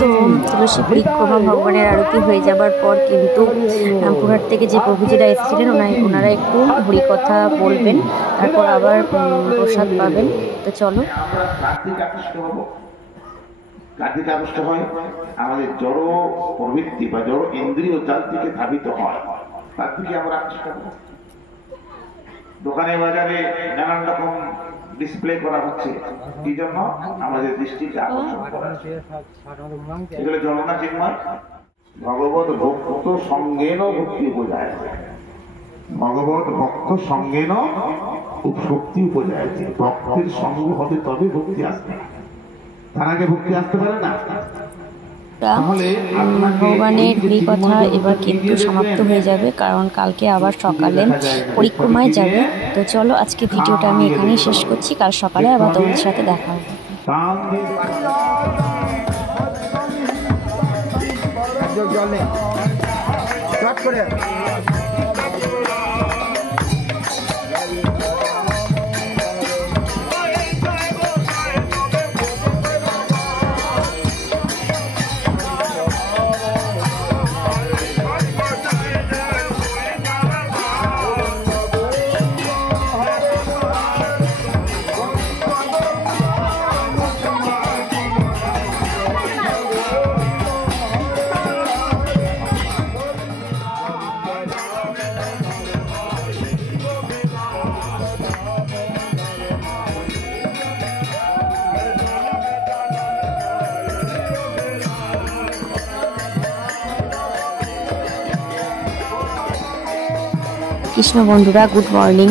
তো তুলসী পরিক্রমা ভগবানের আরতি হয়ে যাবার পর কিন্তু পুরহাট থেকে যে প্রভুজিরা এসেছিলেন ওনারা একটু হরিকথা বলবেন, তারপর আবার প্রসাদ পাবেন। তো চলো। কার্তিক আগস্ট হয় আমাদের জড় প্রবৃত্তি বা জড় ইন্দ্রিয় যার দিকে ধাবিত হয় তার দিকে আমরা আকৃষ্ট হব। দোকানে বাজারে নানান রকম ডিসপ্লে করা হচ্ছে, এই জন্য আমাদের দৃষ্টিকে আকর্ষণ করা হচ্ছে। এগুলো জননা চিন্ময় ভগবত ভক্ত সঙ্গেন ভক্তি উপজায়, ভগবত ভক্ত সঙ্গেন শক্তি উপজায়। ভক্তের সঙ্গ হবে তবে ভক্তি আসবে, তার আগে ভক্তি আসতে পারে না। ভগবানের হরিকথা এবার কিন্তু সমাপ্ত হয়ে যাবে, কারণ কালকে আবার সকালে পরিক্রমায় যাবে। তো চলো আজকে ভিডিওটা আমি এখানেই শেষ করছি, কাল সকালে আবার তোমাদের সাথে দেখা হবে। কৃষ্ণ বন্ধুরা, গুড মর্নিং।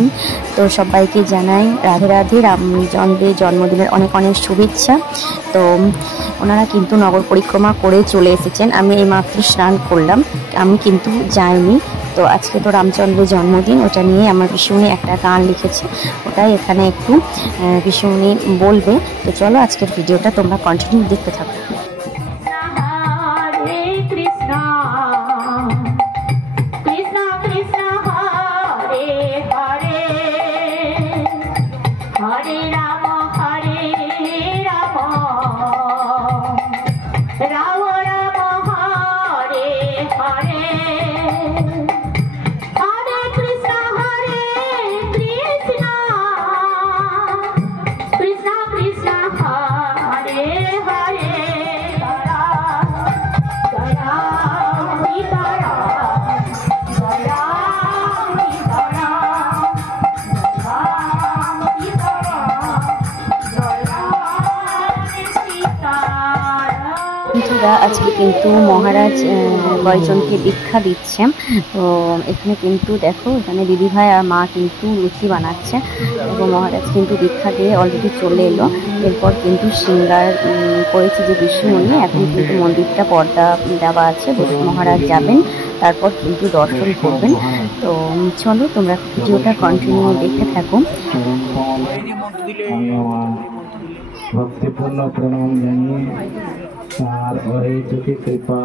তো সবাইকে জানাই রাধে রাধে, রামচন্দ্রের জন্মদিনের অনেক অনেক শুভেচ্ছা। তো ওনারা কিন্তু নগর পরিক্রমা করে চলে এসেছেন, আমি এইমাত্র স্নান করলাম, আমি কিন্তু যাইনি। তো আজকে তো রামচন্দ্রের জন্মদিন, ওটা নিয়ে আমার পিসুমনি একটা গান লিখেছে, ওটাই এখানে একটু পিসুমনি বলবে। তো চলো আজকের ভিডিওটা তোমরা কন্টিনিউ দেখতে থাকো। আজকে কিন্তু মহারাজ কয়েকজনকে দীক্ষা দিচ্ছে। তো এখানে কিন্তু দেখো, এখানে দিদিভাই আর মা কিন্তু লুচি বানাচ্ছে এবং মহারাজ কিন্তু দীক্ষা দিয়ে অলরেডি চলে এলো। এরপর কিন্তু সিঙ্গার করেছে যে বিষ্ণুমণি, এখন কিন্তু মন্দিরটা পর্দা দেওয়া আছে, মহারাজ যাবেন, তারপর কিন্তু দর্শন করবেন। তো চলো তোমরা ভিডিওটা কন্টিনিউ দেখতে থাকো। ভক্তিপূর্ণ প্রণাম জানিয়ে তার অহেতুকি কৃপা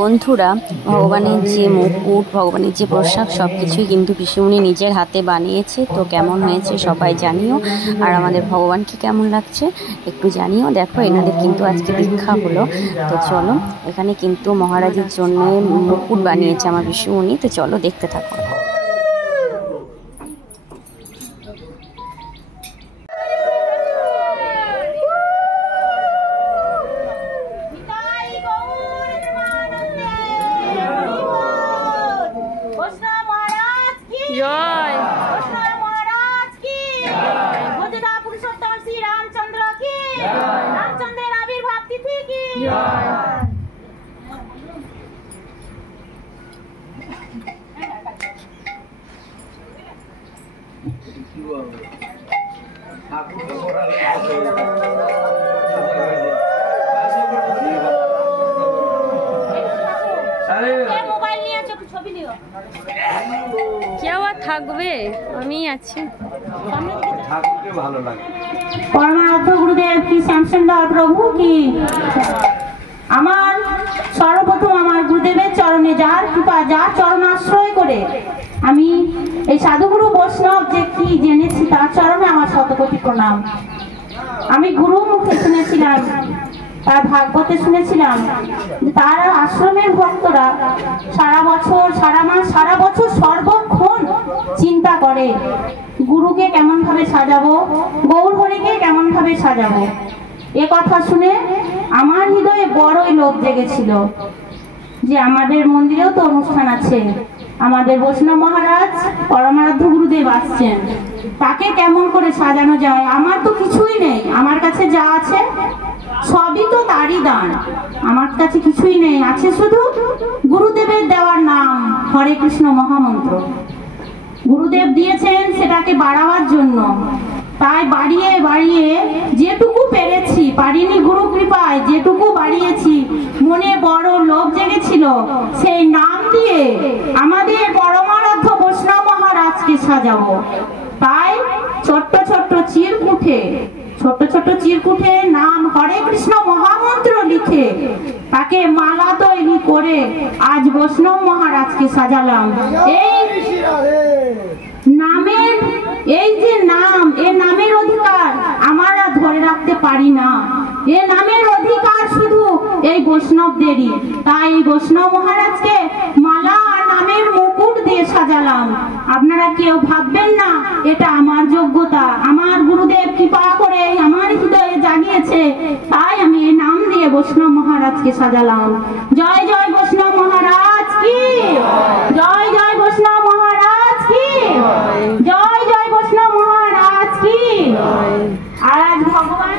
বন্ধুরা, ভগবানের যে মুকুট, ভগবানের যে পোশাক, সব কিছুই কিন্তু পিসুমনি নিজের হাতে বানিয়েছে। তো কেমন হয়েছে সবাই জানিও, আর আমাদের ভগবানকে কেমন লাগছে একটু জানিও। দেখো এনাদের কিন্তু আজকে দীক্ষা হলো। তো চলো, এখানে কিন্তু মহারাজের জন্য মুকুট বানিয়েছে আমার পিসুমনি। তো চলো দেখতে থাকো। মোবাইল নিয়ে ছবি নিও। কেউ আর থাকবে, আমি আছি। ঠাকুরকে ভালো লাগে। পরমারাধ্য গুরুদেব কি শ্যামসুন্দর প্রভু কি। আমার সর্বপ্রথম আমার গুরুদেবের চরণে যার কৃপা, যার চরণাশ্রয় করে আমি এই সাধুগুরু বৈষ্ণব যে কি জেনেছি তার চরণে আমার শতকোটি প্রণাম। আমি গুরু মুখে শুনেছিলাম, তার ভাগবতে শুনেছিলাম যে তার আশ্রমের ভক্তরা সারা বছর, সারা মাস, সারা বছর সর্বক্ষণ চিন্তা করে গুরুকে কেমন ভাবে সাজাবো, গৌর হরিকে কেমন ভাবে সাজাবো। এ কথা শুনে আমার হৃদয়ে বড়ই লোভ জেগেছিল যে আমাদের মন্দিরেও তো অনুষ্ঠান আছে, আমাদের বৈষ্ণব মহারাজ পরমারাধ্য গুরুদেব আসছেন, তাকে কেমন করে সাজানো যায়। আমার তো কিছুই নেই, আমার কাছে যা আছে সবই তো তারই দান, আমার কাছে কিছুই নেই, আছে শুধু গুরুদেবের দেওয়ার নাম হরে কৃষ্ণ মহামন্ত্র। গুরুদেব দিয়েছেন সেটাকে বাড়াবার জন্য, তাই বাড়িয়ে বাড়িয়ে যেটুকু পেরেছি, পারিনি গুরু কৃপায়, যেটুকু বাড়িয়েছি মনে বড় লোভ জেগেছিল সেই নাম দিয়ে আমাদের পরমারাধ্য বৈষ্ণব মহারাজকে সাজাবো। তাই ছোট্ট ছোট্ট চিরকুটে নাম হরে কৃষ্ণ মহামন্ত্র লিখে তাকে মালা তৈরি করে আজ বৈষ্ণব মহারাজকে সাজালাম। এই নামের, এই যে নাম, এই নামের অধিকার আমরা ধরে রাখতে পারি না, এ নামের অধিকার শুধু এই বৈষ্ণবদেরই। তাই এই বৈষ্ণব মহারাজকে মালা আর নামের মুকুট দিয়ে সাজালাম। আপনারা কেউ ভাববেন না এটা আমার যোগ্যতা, আমার গুরুদেব কৃপা করে আমার হৃদয়ে জাগিয়েছে, তাই আমি এই নাম দিয়ে বৈষ্ণব মহারাজকে সাজালাম। জয় জয় বৈষ্ণব মহারাজ কি, জয় জয় বৈষ্ণব মহারাজ কি, জয় জয় বৈষ্ণব মহারাজ কি। আজ ভগবান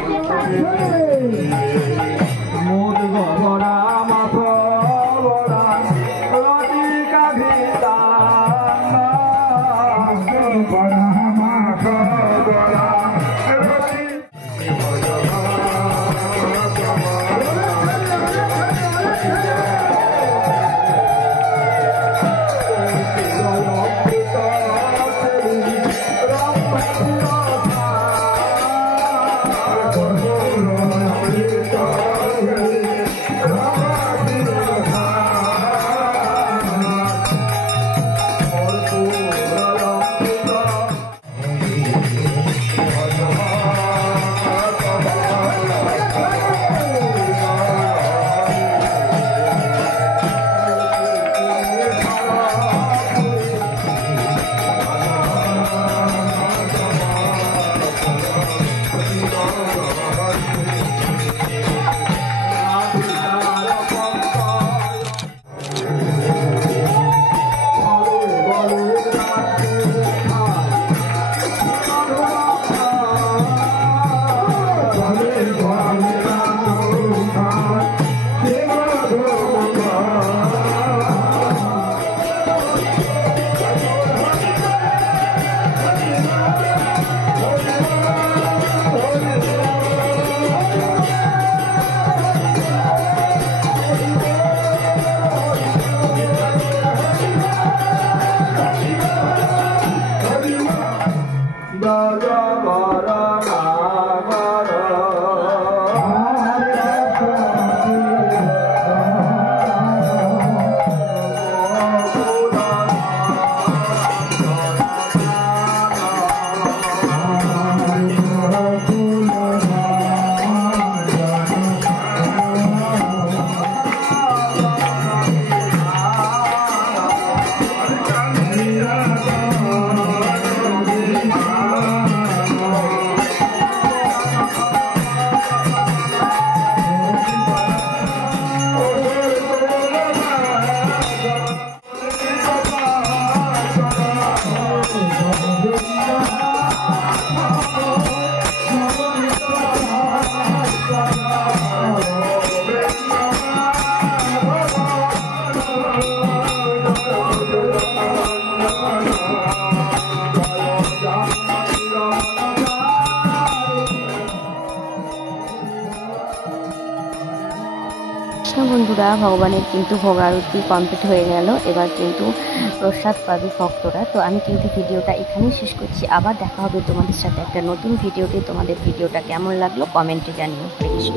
কৃষ্ণ বন্ধুরা, ভগবানের কিন্তু ভোগ আরতি কমপ্লিট হয়ে গেল। এবার কিন্তু প্রসাদ পাবে ভক্তরা। তো আমি কিন্তু ভিডিওটা এখানেই শেষ করছি। আবার দেখা হবে তোমাদের সাথে একটা নতুন ভিডিওতে। তোমাদের ভিডিওটা কেমন লাগলো কমেন্টে জানিও। হরে কৃষ্ণ।